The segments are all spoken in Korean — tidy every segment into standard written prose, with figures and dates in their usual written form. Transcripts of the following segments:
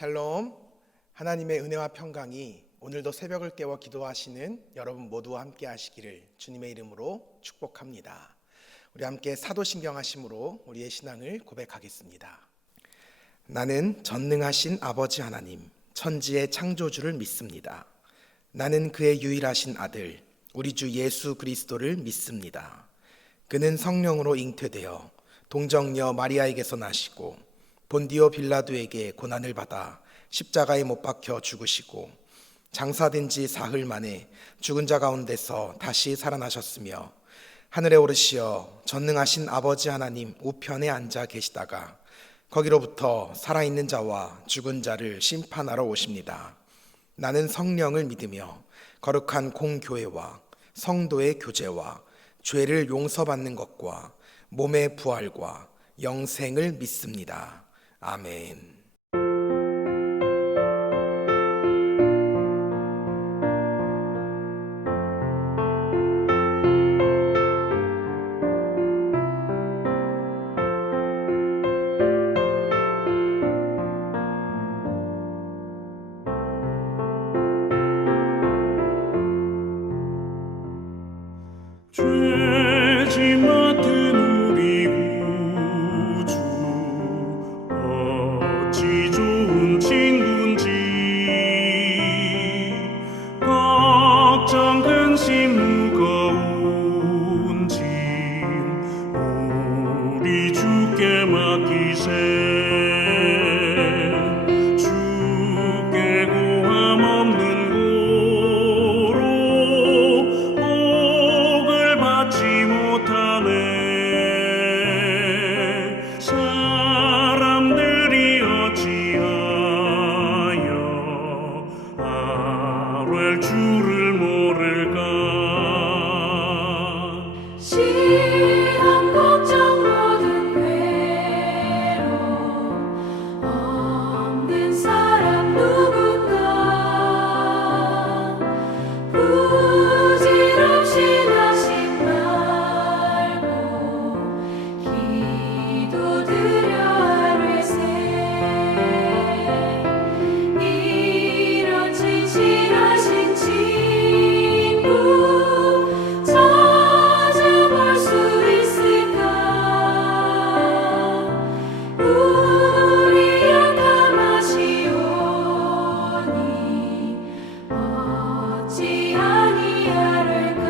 샬롬. 하나님의 은혜와 평강이 오늘도 새벽을 깨워 기도하시는 여러분 모두와 함께 하시기를 주님의 이름으로 축복합니다. 우리 함께 사도신경 하심으로 우리의 신앙을 고백하겠습니다. 나는 전능하신 아버지 하나님, 천지의 창조주를 믿습니다. 나는 그의 유일하신 아들, 우리 주 예수 그리스도를 믿습니다. 그는 성령으로 잉태되어 동정녀 마리아에게서 나시고 본디오 빌라도에게 고난을 받아 십자가에 못 박혀 죽으시고 장사된 지 사흘 만에 죽은 자 가운데서 다시 살아나셨으며 하늘에 오르시어 전능하신 아버지 하나님 우편에 앉아 계시다가 거기로부터 살아있는 자와 죽은 자를 심판하러 오십니다. 나는 성령을 믿으며 거룩한 공교회와 성도의 교제와 죄를 용서받는 것과 몸의 부활과 영생을 믿습니다. 아멘. 죄지 맡은 우리 구주 어찌 좋은 친구인지 걱정 근심 무거운 짐 우리 주께 맡기세. 주께 고함 없는 사람들이 어찌하여 아뢰 주를 모를까. 시험 걱정 모든 괴로움 없는 사람 누군가 부질없이 낙심 말고 기도드려 아뢰세. 이런 진실하신 친구 찾아볼 수 있을까. 우리 약함하시오니 어찌 아니하를까.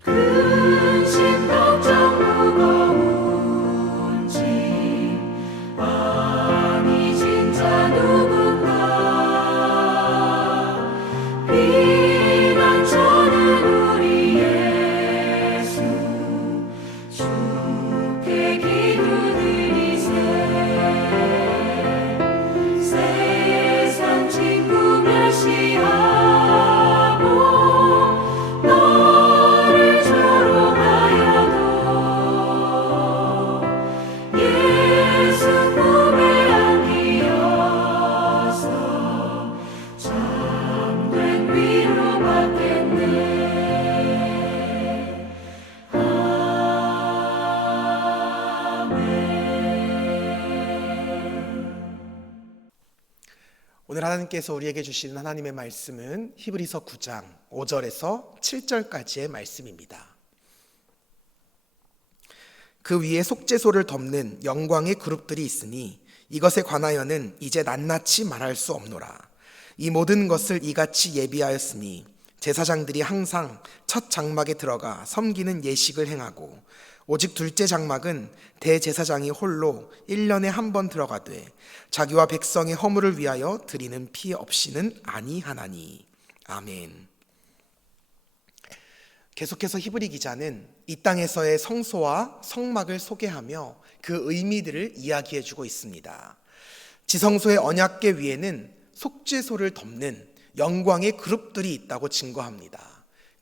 근심 걱정 무거운 짐 아니 진짜 누군가 피난처는 우리 예수 주께 기도드리세. 세상 친구 멸시하고 너를 조롱하여도 예수 품에 안기어서 참된 위로받겠네. 오늘 하나님께서 우리에게 주시는 하나님의 말씀은 히브리서 9장 5절에서 7절까지의 말씀입니다. 그 위에 속죄소를 덮는 영광의 그룹들이 있으니 이것에 관하여는 이제 낱낱이 말할 수 없노라. 이 모든 것을 이같이 예비하였으니 제사장들이 항상 첫 장막에 들어가 섬기는 예식을 행하고 오직 둘째 장막은 대제사장이 홀로 1년에 한 번 들어가되 자기와 백성의 허물을 위하여 드리는 피 없이는 아니하나니. 아멘. 계속해서 히브리 기자는 이 땅에서의 성소와 성막을 소개하며 그 의미들을 이야기해주고 있습니다. 지성소의 언약궤 위에는 속죄소를 덮는 영광의 그룹들이 있다고 증거합니다.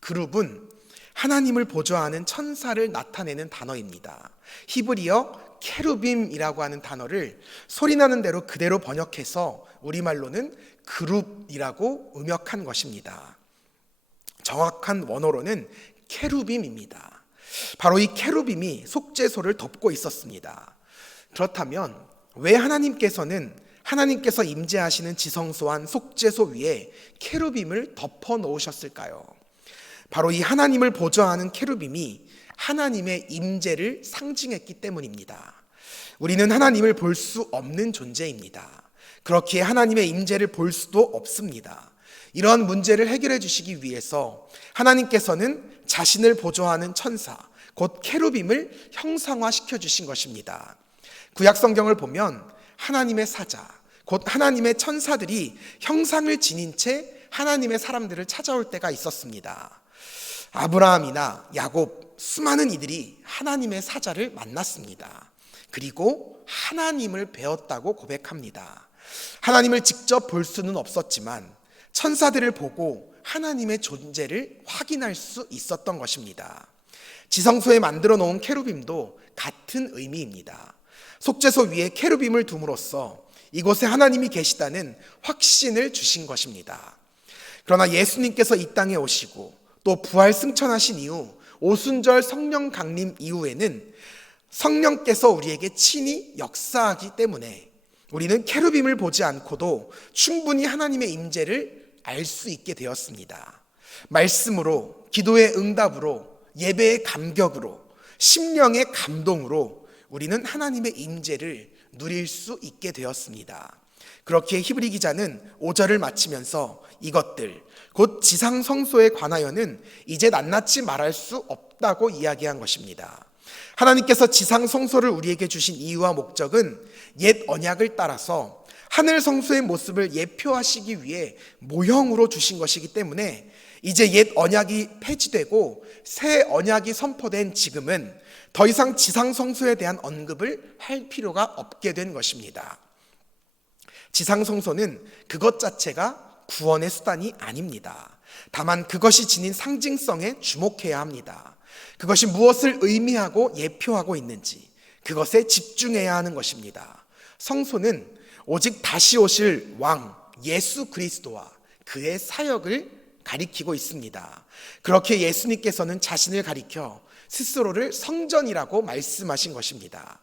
그룹은 하나님을 보좌하는 천사를 나타내는 단어입니다. 히브리어 케루빔이라고 하는 단어를 소리나는 대로 그대로 번역해서 우리말로는 그룹이라고 음역한 것입니다. 정확한 원어로는 케루빔입니다. 바로 이 케루빔이 속죄소를 덮고 있었습니다. 그렇다면 왜 하나님께서 임재하시는 지성소한 속죄소 위에 케루빔을 덮어 놓으셨을까요? 바로 이 하나님을 보좌하는 케루빔이 하나님의 임재를 상징했기 때문입니다. 우리는 하나님을 볼 수 없는 존재입니다. 그렇기에 하나님의 임재를 볼 수도 없습니다. 이러한 문제를 해결해 주시기 위해서 하나님께서는 자신을 보좌하는 천사, 곧 케루빔을 형상화시켜 주신 것입니다. 구약 성경을 보면 하나님의 사자, 곧 하나님의 천사들이 형상을 지닌 채 하나님의 사람들을 찾아올 때가 있었습니다. 아브라함이나 야곱, 수많은 이들이 하나님의 사자를 만났습니다. 그리고 하나님을 배웠다고 고백합니다. 하나님을 직접 볼 수는 없었지만 천사들을 보고 하나님의 존재를 확인할 수 있었던 것입니다. 지성소에 만들어 놓은 케루빔도 같은 의미입니다. 속죄소 위에 케루빔을 둠으로써 이곳에 하나님이 계시다는 확신을 주신 것입니다. 그러나 예수님께서 이 땅에 오시고 또 부활 승천하신 이후 오순절 성령 강림 이후에는 성령께서 우리에게 친히 역사하기 때문에 우리는 케루빔을 보지 않고도 충분히 하나님의 임재를 알 수 있게 되었습니다. 말씀으로, 기도의 응답으로, 예배의 감격으로, 심령의 감동으로 우리는 하나님의 임재를 누릴 수 있게 되었습니다. 그렇게 히브리 기자는 5절을 마치면서 이것들, 곧 지상 성소에 관하여는 이제 낱낱이 말할 수 없다고 이야기한 것입니다. 하나님께서 지상 성소를 우리에게 주신 이유와 목적은 옛 언약을 따라서 하늘 성소의 모습을 예표하시기 위해 모형으로 주신 것이기 때문에 이제 옛 언약이 폐지되고 새 언약이 선포된 지금은 더 이상 지상 성소에 대한 언급을 할 필요가 없게 된 것입니다. 지상 성소는 그것 자체가 구원의 수단이 아닙니다. 다만 그것이 지닌 상징성에 주목해야 합니다. 그것이 무엇을 의미하고 예표하고 있는지 그것에 집중해야 하는 것입니다. 성소는 오직 다시 오실 왕 예수 그리스도와 그의 사역을 가리키고 있습니다. 그렇게 예수님께서는 자신을 가리켜 스스로를 성전이라고 말씀하신 것입니다.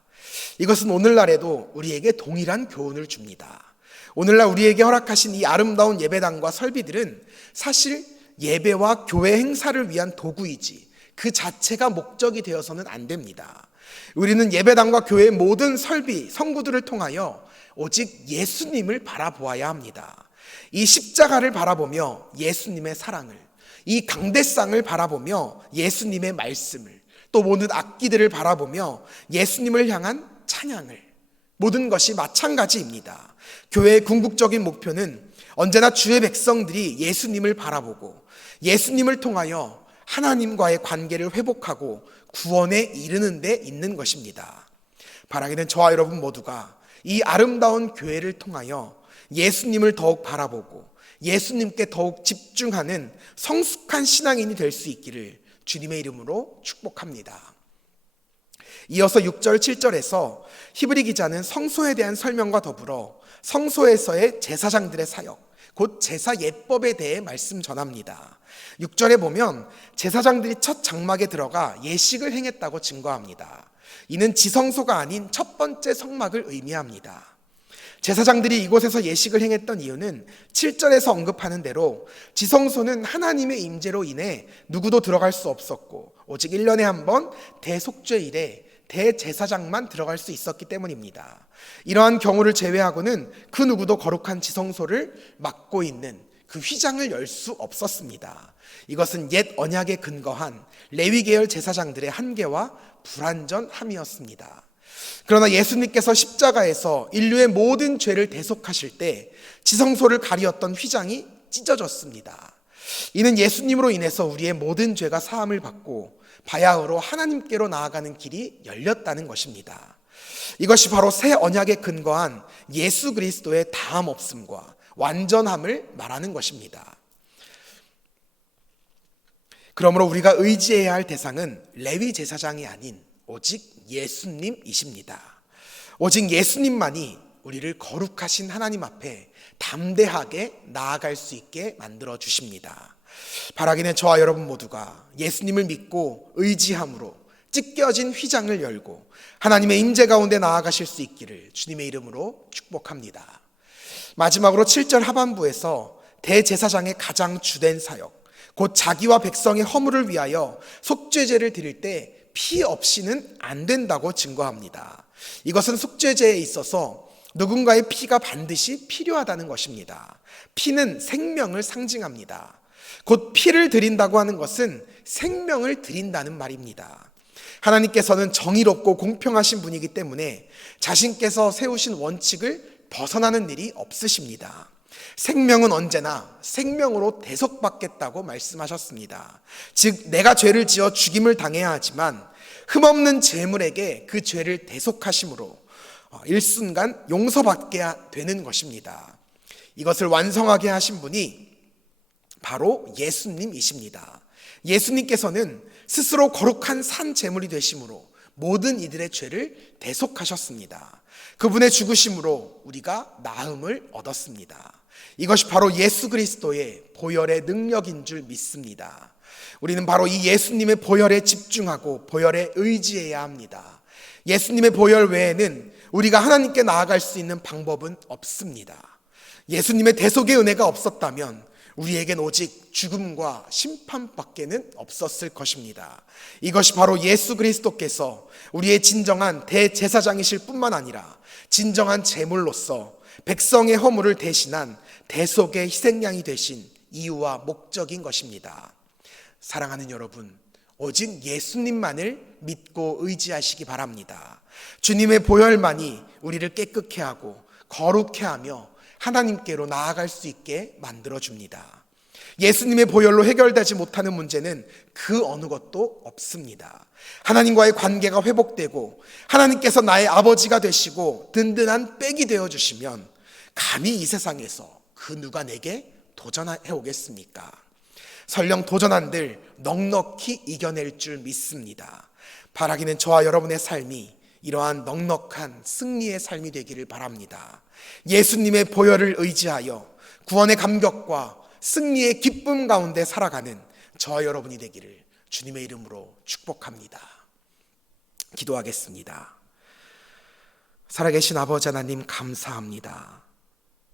이것은 오늘날에도 우리에게 동일한 교훈을 줍니다. 오늘날 우리에게 허락하신 이 아름다운 예배당과 설비들은 사실 예배와 교회 행사를 위한 도구이지 그 자체가 목적이 되어서는 안 됩니다. 우리는 예배당과 교회의 모든 설비, 성구들을 통하여 오직 예수님을 바라보아야 합니다. 이 십자가를 바라보며 예수님의 사랑을, 이 강대상을 바라보며 예수님의 말씀을, 또 모든 악기들을 바라보며 예수님을 향한 찬양을, 모든 것이 마찬가지입니다. 교회의 궁극적인 목표는 언제나 주의 백성들이 예수님을 바라보고 예수님을 통하여 하나님과의 관계를 회복하고 구원에 이르는 데 있는 것입니다. 바라기는 저와 여러분 모두가 이 아름다운 교회를 통하여 예수님을 더욱 바라보고 예수님께 더욱 집중하는 성숙한 신앙인이 될 수 있기를 주님의 이름으로 축복합니다. 이어서 6절, 7절에서 히브리 기자는 성소에 대한 설명과 더불어 성소에서의 제사장들의 사역, 곧 제사 예법에 대해 말씀 전합니다. 6절에 보면 제사장들이 첫 장막에 들어가 예식을 행했다고 증거합니다. 이는 지성소가 아닌 첫 번째 성막을 의미합니다. 제사장들이 이곳에서 예식을 행했던 이유는 7절에서 언급하는 대로 지성소는 하나님의 임재로 인해 누구도 들어갈 수 없었고 오직 1년에 한 번 대속죄일에 대제사장만 들어갈 수 있었기 때문입니다. 이러한 경우를 제외하고는 그 누구도 거룩한 지성소를 막고 있는 그 휘장을 열 수 없었습니다. 이것은 옛 언약에 근거한 레위 계열 제사장들의 한계와 불완전함이었습니다. 그러나 예수님께서 십자가에서 인류의 모든 죄를 대속하실 때 지성소를 가리었던 휘장이 찢어졌습니다. 이는 예수님으로 인해서 우리의 모든 죄가 사함을 받고 바야흐로 하나님께로 나아가는 길이 열렸다는 것입니다. 이것이 바로 새 언약에 근거한 예수 그리스도의 다함 없음과 완전함을 말하는 것입니다. 그러므로 우리가 의지해야 할 대상은 레위 제사장이 아닌 오직 예수님이십니다. 오직 예수님만이 우리를 거룩하신 하나님 앞에 담대하게 나아갈 수 있게 만들어 주십니다. 바라기는 저와 여러분 모두가 예수님을 믿고 의지함으로 찢겨진 휘장을 열고 하나님의 임재 가운데 나아가실 수 있기를 주님의 이름으로 축복합니다. 마지막으로 7절 하반부에서 대제사장의 가장 주된 사역, 곧 자기와 백성의 허물을 위하여 속죄제를 드릴 때 피 없이는 안 된다고 증거합니다. 이것은 속죄제에 있어서 누군가의 피가 반드시 필요하다는 것입니다. 피는 생명을 상징합니다. 곧 피를 드린다고 하는 것은 생명을 드린다는 말입니다. 하나님께서는 정의롭고 공평하신 분이기 때문에 자신께서 세우신 원칙을 벗어나는 일이 없으십니다. 생명은 언제나 생명으로 대속받겠다고 말씀하셨습니다. 즉 내가 죄를 지어 죽임을 당해야 하지만 흠없는 제물에게 그 죄를 대속하심으로 일순간 용서받게 되는 것입니다. 이것을 완성하게 하신 분이 바로 예수님이십니다. 예수님께서는 스스로 거룩한 산 제물이 되심으로 모든 이들의 죄를 대속하셨습니다. 그분의 죽으심으로 우리가 나음을 얻었습니다. 이것이 바로 예수 그리스도의 보혈의 능력인 줄 믿습니다. 우리는 바로 이 예수님의 보혈에 집중하고 보혈에 의지해야 합니다. 예수님의 보혈 외에는 우리가 하나님께 나아갈 수 있는 방법은 없습니다. 예수님의 대속의 은혜가 없었다면 우리에겐 오직 죽음과 심판밖에는 없었을 것입니다. 이것이 바로 예수 그리스도께서 우리의 진정한 대제사장이실 뿐만 아니라 진정한 제물로서 백성의 허물을 대신한 대속의 희생양이 되신 이유와 목적인 것입니다. 사랑하는 여러분, 오직 예수님만을 믿고 의지하시기 바랍니다. 주님의 보혈만이 우리를 깨끗게 하고 거룩해 하며 하나님께로 나아갈 수 있게 만들어줍니다. 예수님의 보혈로 해결되지 못하는 문제는 그 어느 것도 없습니다. 하나님과의 관계가 회복되고 하나님께서 나의 아버지가 되시고 든든한 백이 되어주시면 감히 이 세상에서 그 누가 내게 도전해 오겠습니까? 설령 도전한들 넉넉히 이겨낼 줄 믿습니다. 바라기는 저와 여러분의 삶이 이러한 넉넉한 승리의 삶이 되기를 바랍니다. 예수님의 보혈을 의지하여 구원의 감격과 승리의 기쁨 가운데 살아가는 저와 여러분이 되기를 주님의 이름으로 축복합니다. 기도하겠습니다. 살아계신 아버지 하나님 감사합니다.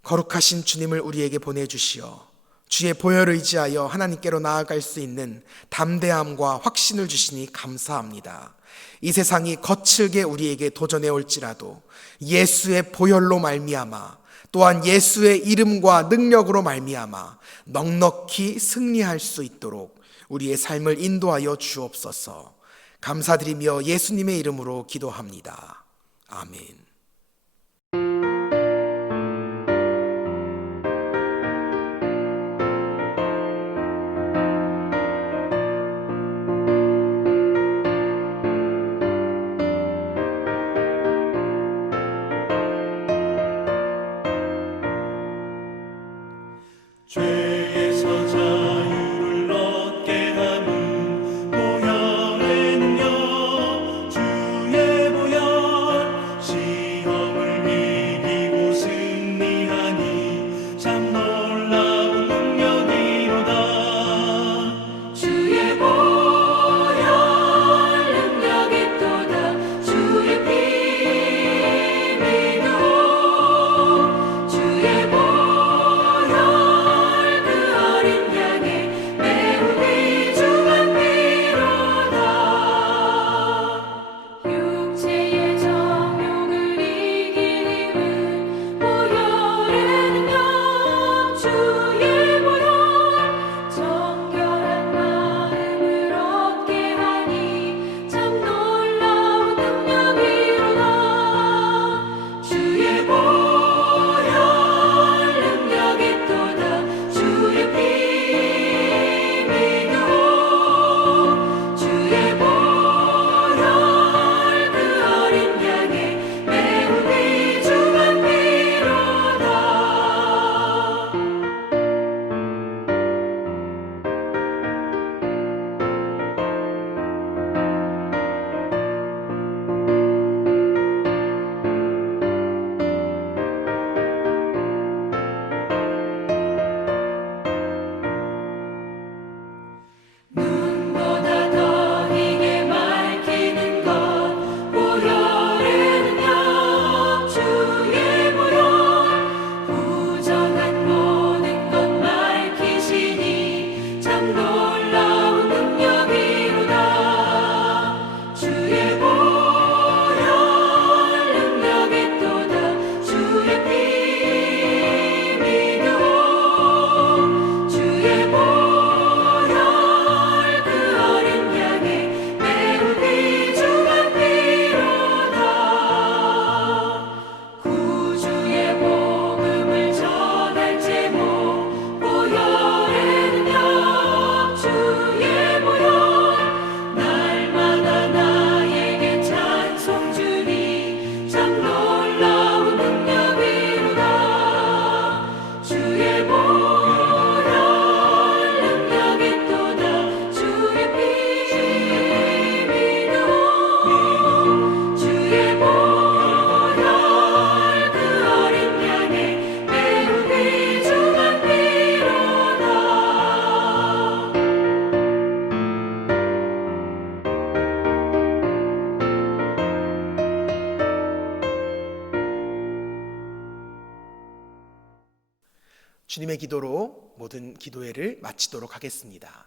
거룩하신 주님을 우리에게 보내주시어 주의 보혈을 의지하여 하나님께로 나아갈 수 있는 담대함과 확신을 주시니 감사합니다. 이 세상이 거칠게 우리에게 도전해 올지라도 예수의 보혈로 말미암아 또한 예수의 이름과 능력으로 말미암아 넉넉히 승리할 수 있도록 우리의 삶을 인도하여 주옵소서. 감사드리며 예수님의 이름으로 기도합니다. 아멘. 죄에서 자유를 얻게 하는 보혈의 능력 주의 보혈 주님의 기도로 모든 기도회를 마치도록 하겠습니다.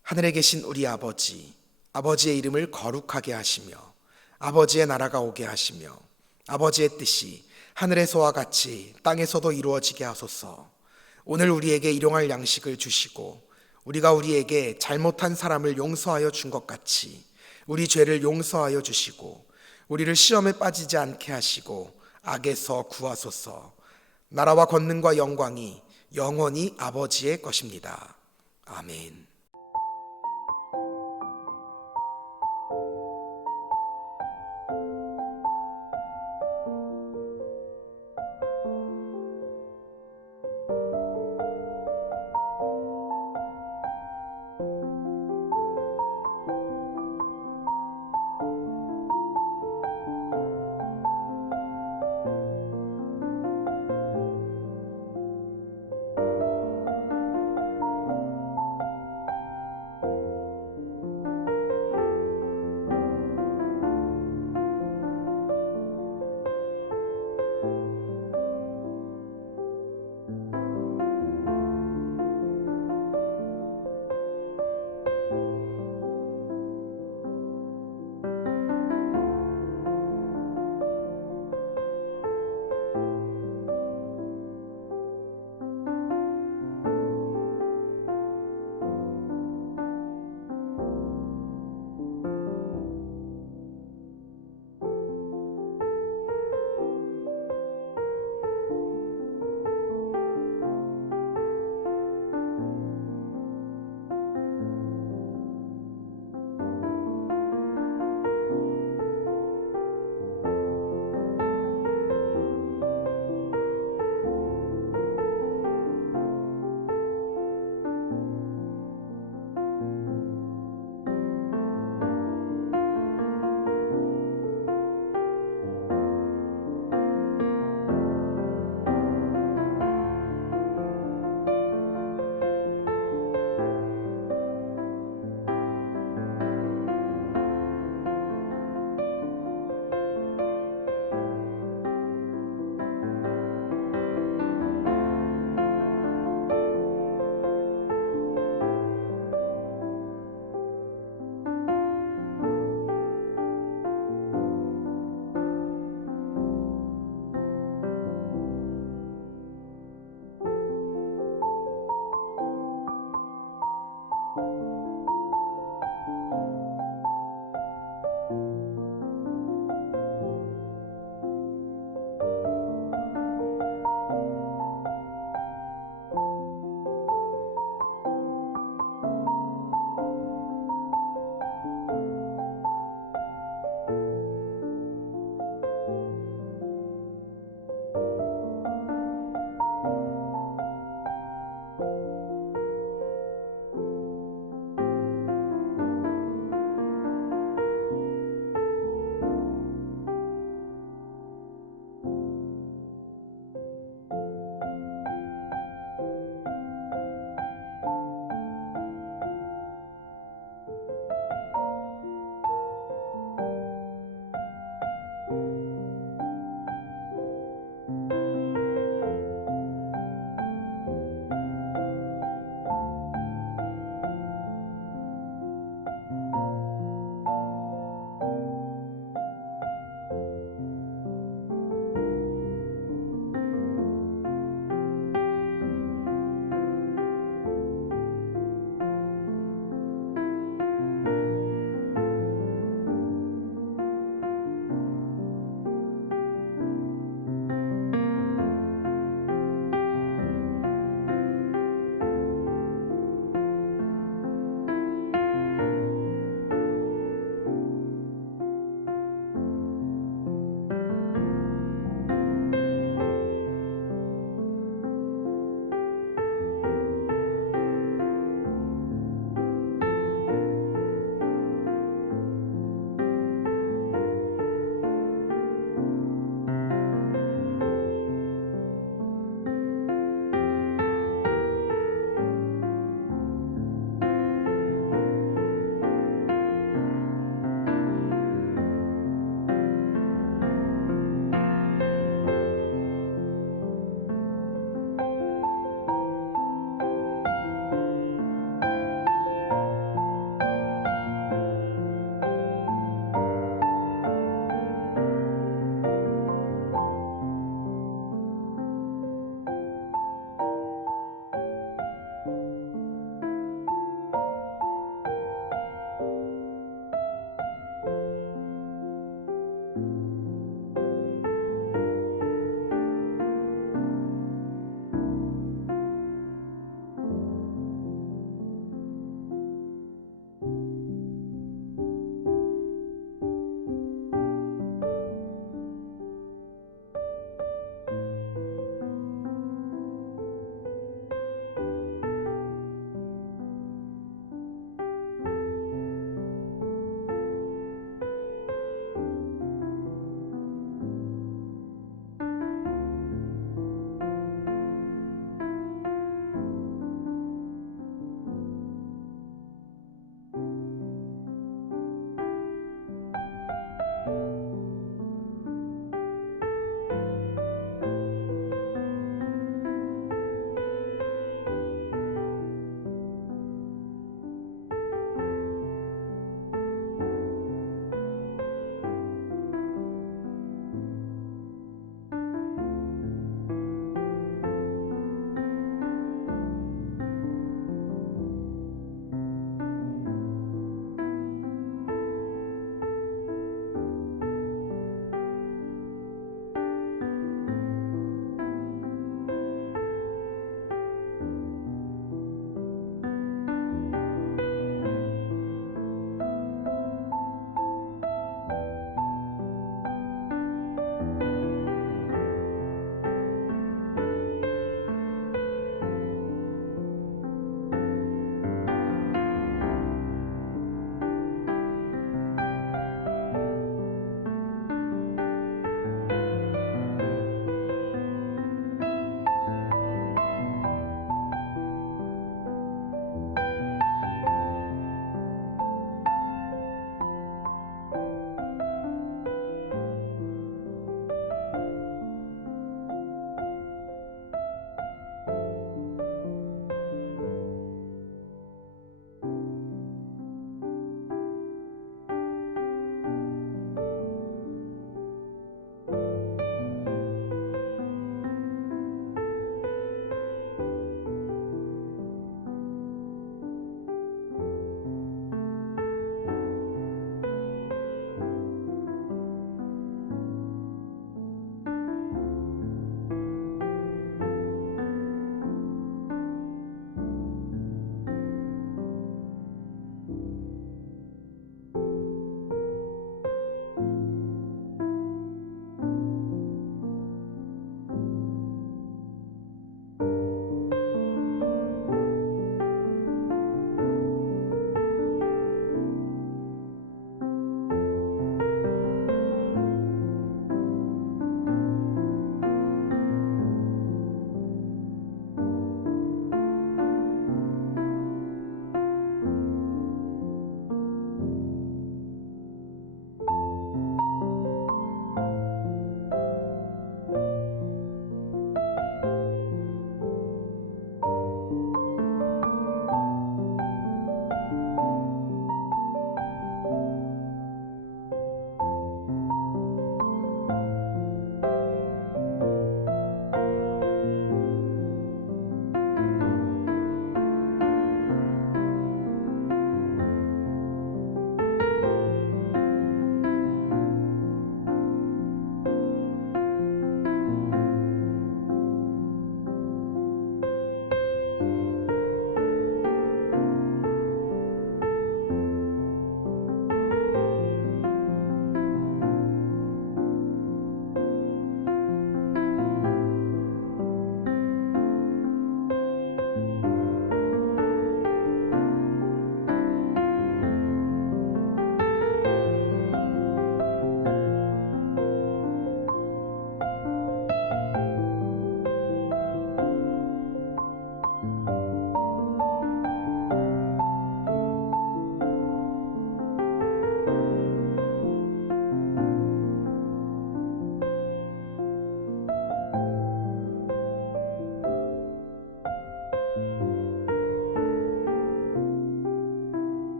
하늘에 계신 우리 아버지, 아버지의 이름을 거룩하게 하시며 아버지의 나라가 오게 하시며 아버지의 뜻이 하늘에서와 같이 땅에서도 이루어지게 하소서. 오늘 우리에게 일용할 양식을 주시고 우리가 우리에게 잘못한 사람을 용서하여 준 것 같이 우리 죄를 용서하여 주시고 우리를 시험에 빠지지 않게 하시고 악에서 구하소서. 나라와 권능과 영광이 영원히 아버지의 것입니다. 아멘.